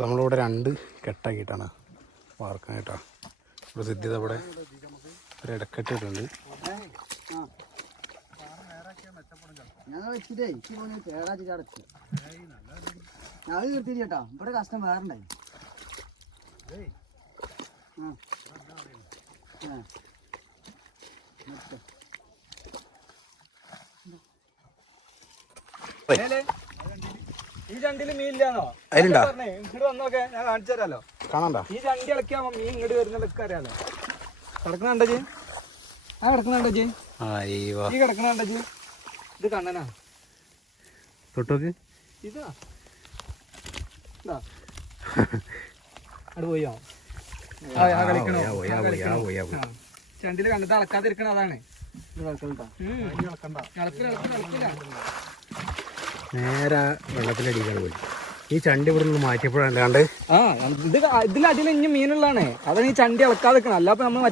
നമ്മളിവിടെ 2 കെട്ടാക്കിയിട്ടാണ് വാർക്കാനായിട്ടാണ്. ഇവിടെ സിദ്ധിത ഇവിടെ ഒരു ഇടക്കെട്ടിട്ടുണ്ട്. ഞങ്ങൾ വെച്ചിട്ടേ തേടാച്ച് ചടച്ചു ഞാൻ നിർത്തിരി കേട്ടോ. ഇവിടെ കഷ്ടം വേറെണ്ടായി. ഈ ചണ്ടില് മീനില്ലാന്നോ? അതിലുണ്ടാ ഇങ്ങോട്ട് വന്നോക്കെ, ഞാൻ കാണിച്ചു തരാലോ. കാണാണ്ട ഈ ചണ്ടി ഇളക്കിയാകുമ്പോ മീൻ ഇങ്ങോട്ട് വരുന്നതൊക്കെ അറിയാലോ. കിടക്കണുണ്ടോ ജി? ആ കിടക്കണുണ്ടോ ജി? ഈ കിടക്കണുണ്ടോ ജി? ഇത് കണ്ണനാ. തൊട്ടോക്ക് ഇതാ അവിടെ പോയോ? കളിക്കണോ? ചണ്ടില് കണ്ടിട്ട് അളക്കാതിരിക്കണ അതാണ്. നേരെ വെള്ളത്തിലടിക്കാൻ പോയി. ഈ ചണ്ടി ഇവിടെ നിന്ന് മാറ്റിയപ്പോഴല്ലാണ്ട് ഇതിലടിയിൽ ഇനി മീനുള്ളതാണ്. അതാണ് ഈ ചണ്ടി ഇളക്കാതിരിക്കണം. അല്ലാതെ നമ്മൾ